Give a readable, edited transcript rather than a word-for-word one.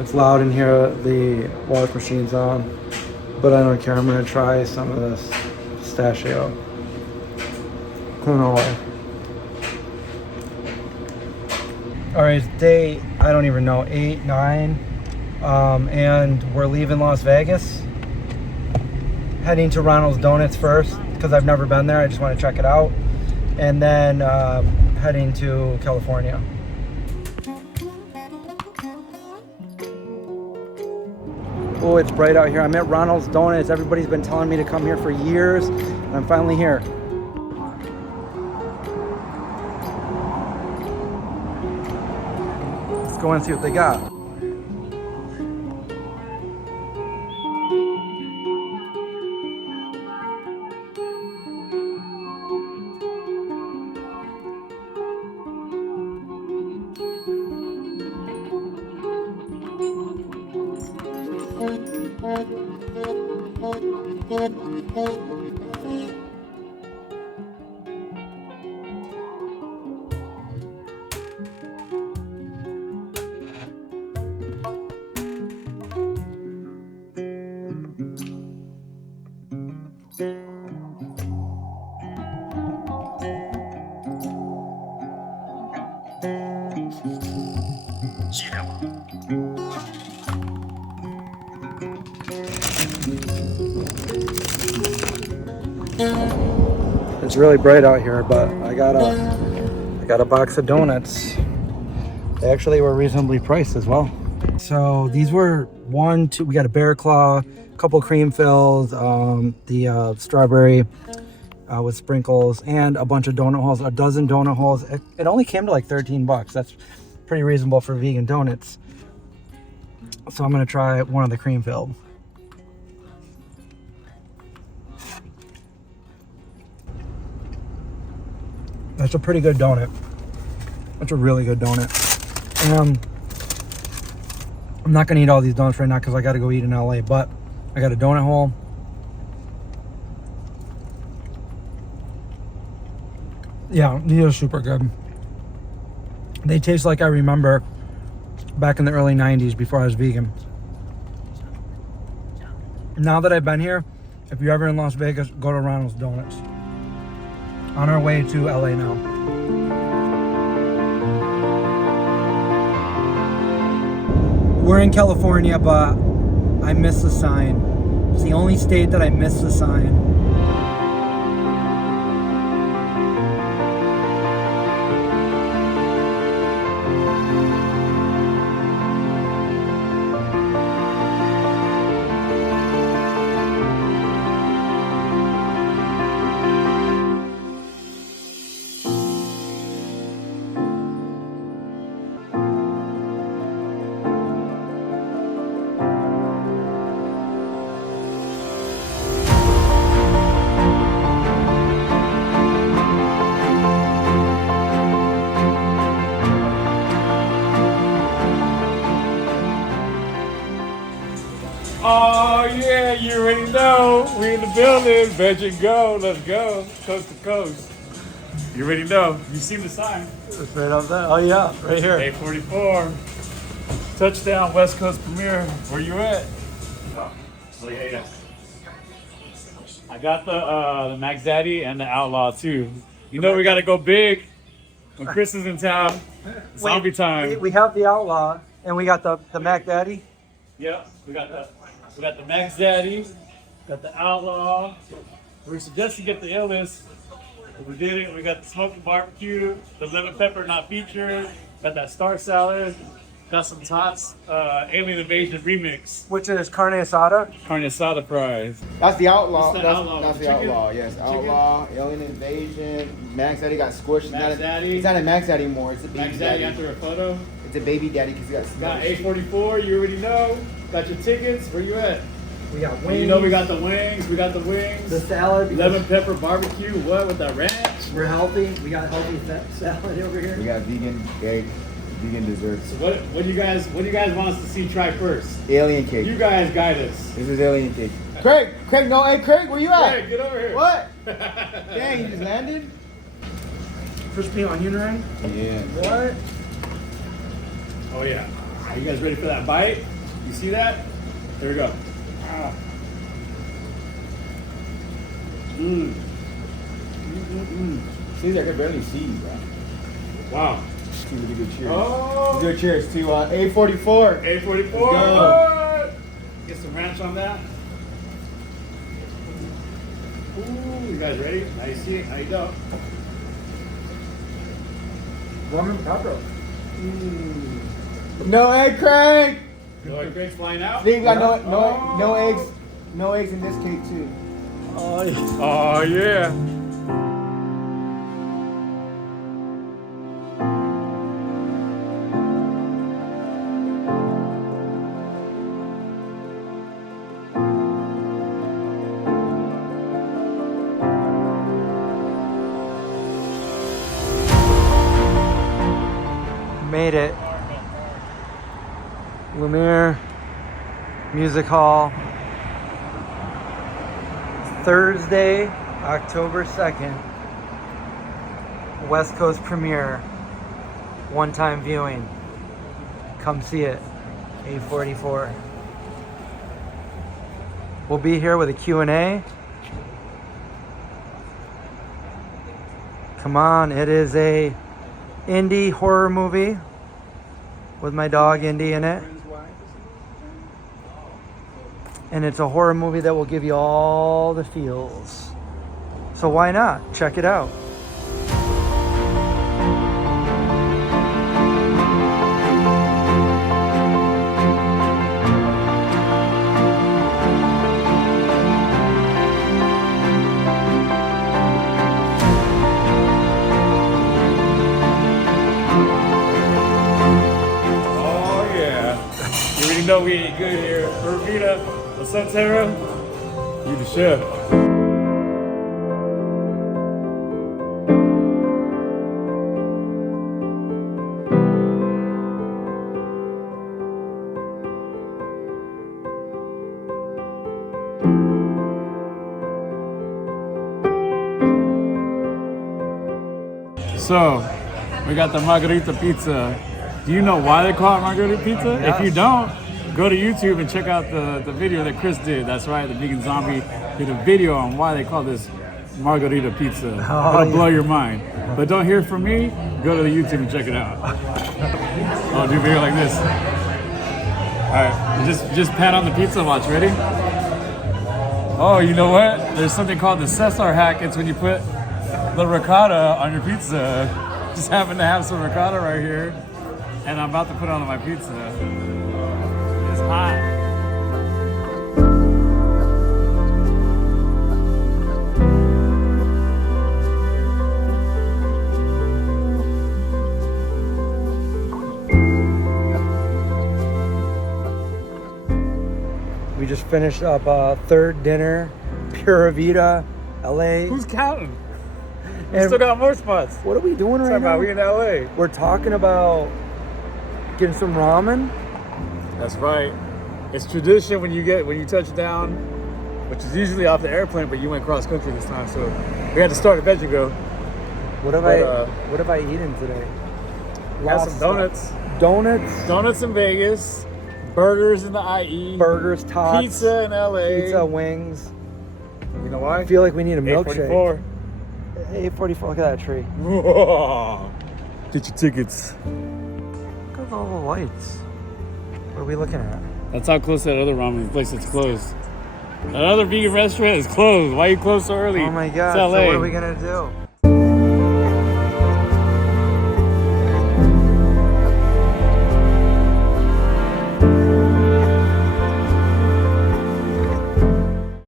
It's loud in here, the wash machine's on, but I don't care. I'm gonna try some of this pistachio. Canola. All right, it's day, I don't even know, 8, 9, and we're leaving Las Vegas. Heading to Ronald's Donuts first, because I've never been there. I just want to check it out. And then heading to California. Oh, it's bright out here. I'm at Ronald's Donuts. Everybody's been telling me to come here for years, and I'm finally here. Let's go and see what they got. It's really bright out here, but I got a box of donuts. They actually were reasonably priced as well. So these were 1, 2. We got a bear claw, a couple cream fills, the strawberry with sprinkles, and a bunch of donut holes. A dozen donut holes. It only came to like 13 bucks. That's pretty reasonable for vegan donuts. So I'm gonna try one of the cream filled. That's a pretty good donut. That's a really good donut. I'm not gonna eat all these donuts right now because I gotta go eat in LA, but I got a donut hole. Yeah, these are super good. They taste like I remember back in the early 90s before I was vegan. Now that I've been here, if you're ever in Las Vegas, go to Ronald's Donuts. On our way to LA now. We're in California, but I miss the sign. It's the only state that I miss the sign. Oh yeah, you already know. We in the building. VEGO Go. Let's go. Coast to coast. You already know. You seen the sign. It's right up there. Oh yeah, right here. A44. Touchdown West Coast premiere. Where you at? Oh yeah. I got the Max Daddy and the Outlaw too. You know we gotta go big when Chris is in town. Zombie time. We have the Outlaw and we got the Mac Daddy. Yeah, we got the Max Daddy, got the Outlaw. We suggested get the illness. We did it. We got the smoking barbecue, the lemon pepper not featured, got that star salad, got some tots, Alien Invasion remix. Which is carne asada. Carne asada fries. That's the Outlaw. That's the Outlaw. That's the Chicken. Outlaw, yes. Chicken. Outlaw, Alien Invasion, Max Daddy got squished. Max Daddy. It's not a Max Daddy anymore. It's a baby Max Daddy after a photo. It's a baby daddy because he got Got A44, you already know. Got your tickets. Where you at? We got wings. You know we got the wings. We got the wings. The salad. Lemon pepper barbecue. What with that ranch? We're healthy. We got healthy salad over here. We got vegan egg, vegan desserts. So what do you guys want us to see try first? Alien cake. You guys guide us. This is alien cake. Craig, no, hey Craig, where you at? Hey, get over here. What? Dang, you just landed? Crispy onion ring. Yeah. What? Oh yeah. Are you guys ready for that bite? You see that? Here we go. Ah. Mmm. Seems like I can barely see you, bro. Wow. Two really good cheers. Oh. Good cheers to A44. A44. Go. Get some ranch on that. Ooh, you guys ready? I see it. How you go? Lemon pepper. No egg crank. You like eggs flying out? Steve got no eggs. No eggs in this cake too. Oh yeah. Oh yeah. Made it. Lumiere Music Hall. Thursday, October 2nd. West Coast premiere. One-time viewing. Come see it. A44. We'll be here with a Q&A. Come on, it is a indie horror movie with my dog Indy in it. And it's a horror movie that will give you all the feels. So why not? Check it out. Oh yeah. You already know we ain't good here. Rosita, what's up, Tara? You the chef. So, we got the margarita pizza. Do you know why they call it margarita pizza? Yes. If you don't, go to YouTube and check out the video that Chris did. That's right, the Vegan Zombie did a video on why they call this margarita pizza. It'll blow your mind. But don't hear from me, go to the YouTube and check it out. I'll do a video like this. Alright, just pat on the pizza, watch, ready? Oh, you know what? There's something called the Cesar hack. It's when you put the ricotta on your pizza. Just happen to have some ricotta right here, and I'm about to put it on my pizza. It's hot. We just finished up third dinner, Pura Vida, LA. Who's counting? We And still got more spots. what are we doing right now? We in LA. We're talking about getting some ramen. That's right. It's tradition when you touch down, which is usually off the airplane, but you went cross country this time, so we had to start at VEGO. What have what have I eaten today? Got Lots some of donuts. stuff. Donuts, Donuts in Vegas, burgers in the IE, burgers, tots, pizza in LA. pizza, wings. You know why? I feel like we need a milkshake. A44. A44, look at that tree. Get your tickets. Look at all the lights. What are we looking at? That's how close that other ramen place is closed. That other vegan restaurant is closed. Why are you closed so early? Oh my God, It's LA. so what are we gonna do?